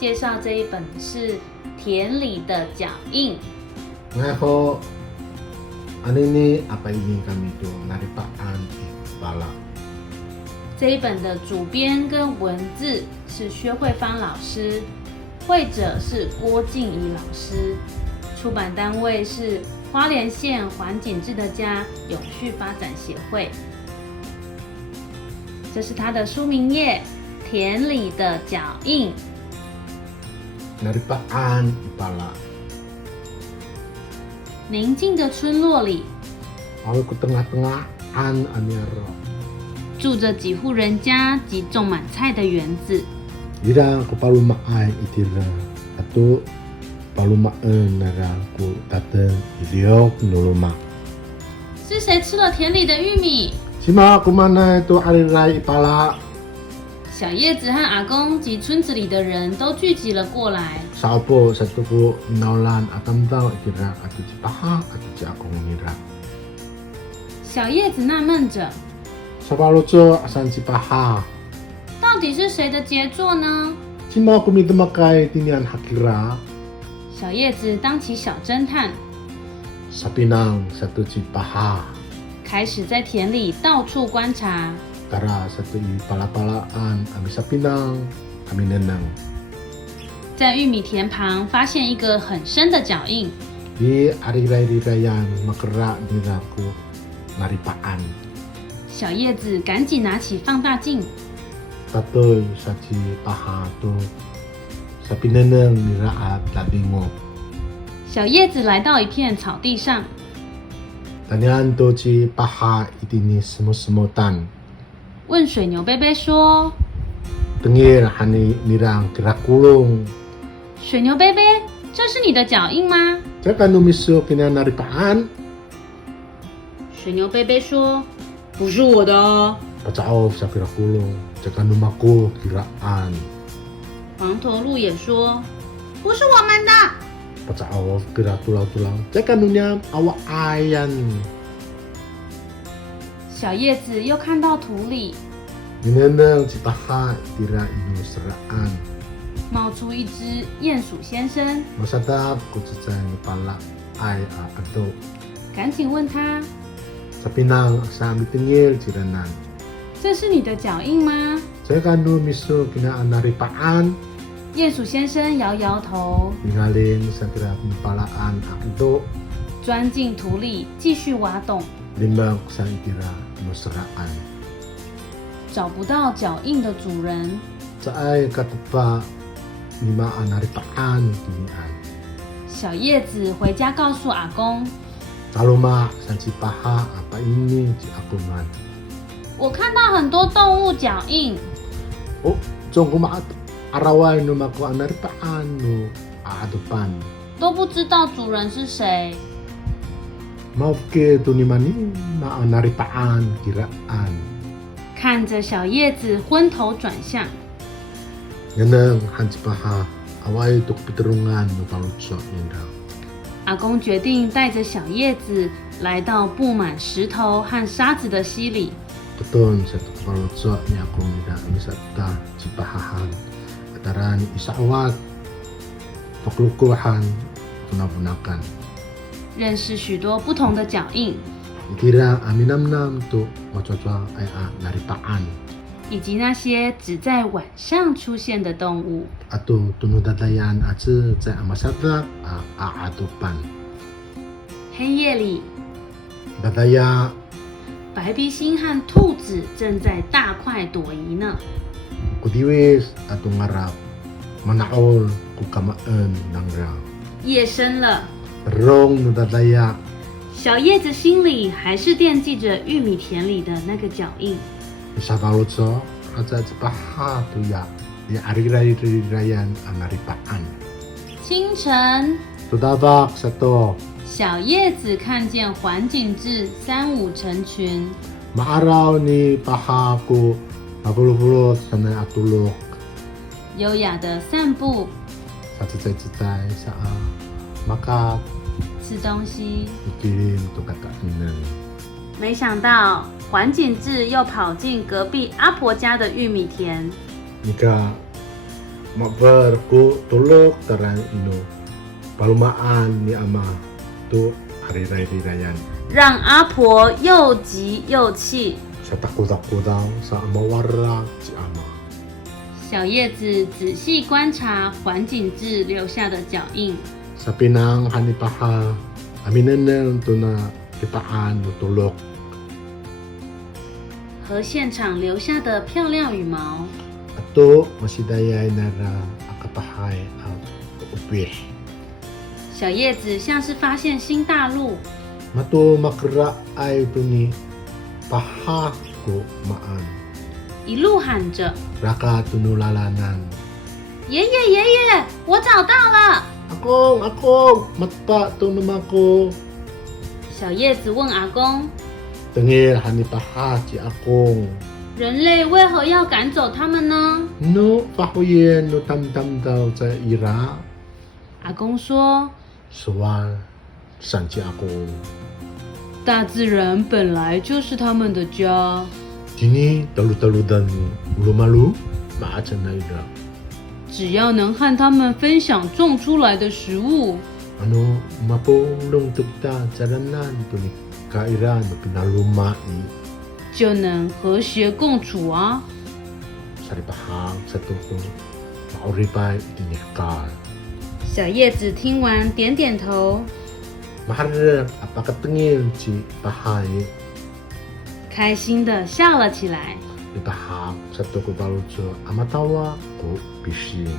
介绍这一本是《田里的脚印》。Ngaho, ini apa ini kami itu naripaan bala。这一本的主编跟文字是薛慧芳老师，绘者是郭静怡老师，出版单位是花莲县环境志的家永续发展协会。这是它的书名页，《田里的脚印》。Naripaan bala。宁静的村落里， Aku ke tengah-tengah an aniaro。住着几户人家及种满菜的园子。Ira ko palumaan itira atau palumaan nara ko tateng iliok nuluma。是谁吃了田里的玉米？ Sima kumana itu arirai ipala。小叶子和阿公及村子里的人都聚集了过来。 Saupo satu ko naulan atam tau itira atau cipaha atau ciakong nira。小叶子纳闷着， Sapaloco asan cipaha。到底是谁的杰作呢？ Sima kumidemakai tinian hakira。小叶子当起小侦探， Sapinang satu cipaha。开始在田里到处观察。 Tara satu pala-palaan ami sapinang ami nenang。在玉米田旁发现一个很深的脚印， Di arirai-rirayan makera niraku naripaan。小叶子赶紧拿起放大镜， Tatoy sa cipaha tu sapineneng niraat labingo。小叶子来到一片草地上， Tanyan tu cipaha itini semut-semutan。问水牛贝贝说 Tengir hani nirang kirakulong。水牛贝贝，这是你的脚印吗？ Jaka numiso kina naripaan。水牛贝贝说不是我的哦。 Pacaof sa kirakulong jaka numaku kiraan。黄头鹿也说不是我们的。 Pacaof kira tulang-tulang jaka nunyam awa ayan。小叶子又看到土里 Nineneng cipaha tira inu seraan。冒出一只鼹鼠先生， Masadap kucicay pala ay ato。赶紧问他 Sa pinang sa mitengil ciranan。这是你的脚印吗？ Jaka numiso kina naripaan。鼹鼠先生摇摇头， Ningaling sa tira palaan ato。钻进土里继续挖洞， Limbang sa itira inu seraan。找不到脚印的主人。 Sa ay katupa lima naripaan kinian。小叶子回家告诉阿公， Taluma sa cipaha apa ini ciakuman。我看到很多动物脚印。 Oh, jong kumaat araway no maku naripaan no aadupan。都不知道主人是谁。 Maufke tunimani na naripaan kiraan。看着小叶子昏头转向， Yanang hansipaha away tuk piterungan no palutso nindang。阿公决定带着小叶子来到布满石头和沙子的溪里。 Tuton sa tuk palutso ni akong nida amisata cipahahan ataran isaawat paklukuhan punapunakan。认识许多不同的脚印， Itira aminamnam tu macocwa ay naripaan。以及那些只在晚上出现的动物。 Ato tunudadayan atse sa amasada aadupan。黑夜里， Dadaya 白鼻星和兔子正在大快朵颐呢。 kudiwis ato ngarap manaol kukamaan nangra。夜深了， Rong nudadaya 小叶子心里还是惦记着玉米田里的那个脚印。 isa palutso atsa cipaha tu ya ariray-rirayan naripaan。清晨， Tudabak sa to 小叶子看见环境志35成群， maaraw ni paha ko mabulubulot sanay atulok。优雅的散步， Sa cicay-cicay sa makat 吃东西。 ikirin tu kakainan。没想到环境志又跑进隔壁阿婆家的玉米田。 Nika Makbar ku tulok taran ino. Palumaan ni ama tu hari raya-rayan. 让阿婆又急又气。 Sa takot-takotaw sa amawara si ama. 小叶子仔细观察环景志留下的脚印， Sa pinang hanipaha, aminanang tu na kipaan no tulok. 和现场留下的漂亮羽毛。 Ato masidayay nara akapahay ang upih. 小叶子像是发现新大陆， Matu makra ay tu ni paha ko maan. 一路喊着 Raka tunulalanan. 爷爷爷爷，我找到了。 Akong, matpa tu namako. 小叶子问阿公， Tengil hanipaha si akong. 人类为何要赶走他们呢？ No, pahuyen no tam-tam daw sa ira. 阿公说， Suwal, san si akong. 大自然本来就是他们的家， Kini talu-taludan ulumalu, maasan na ira. 只要能和他们分享种出来的食物， Ano, mapulong tugta jaranan tu ni kaira no pinalumai. 就能和谐共处啊。 Saripahang sa tuko, mauripay itinikal. 小叶子听完点点头， Maharap apakatengil si pahay. 开心的笑了起来。 Ipahang sa tuko balutso amatawa ko pising.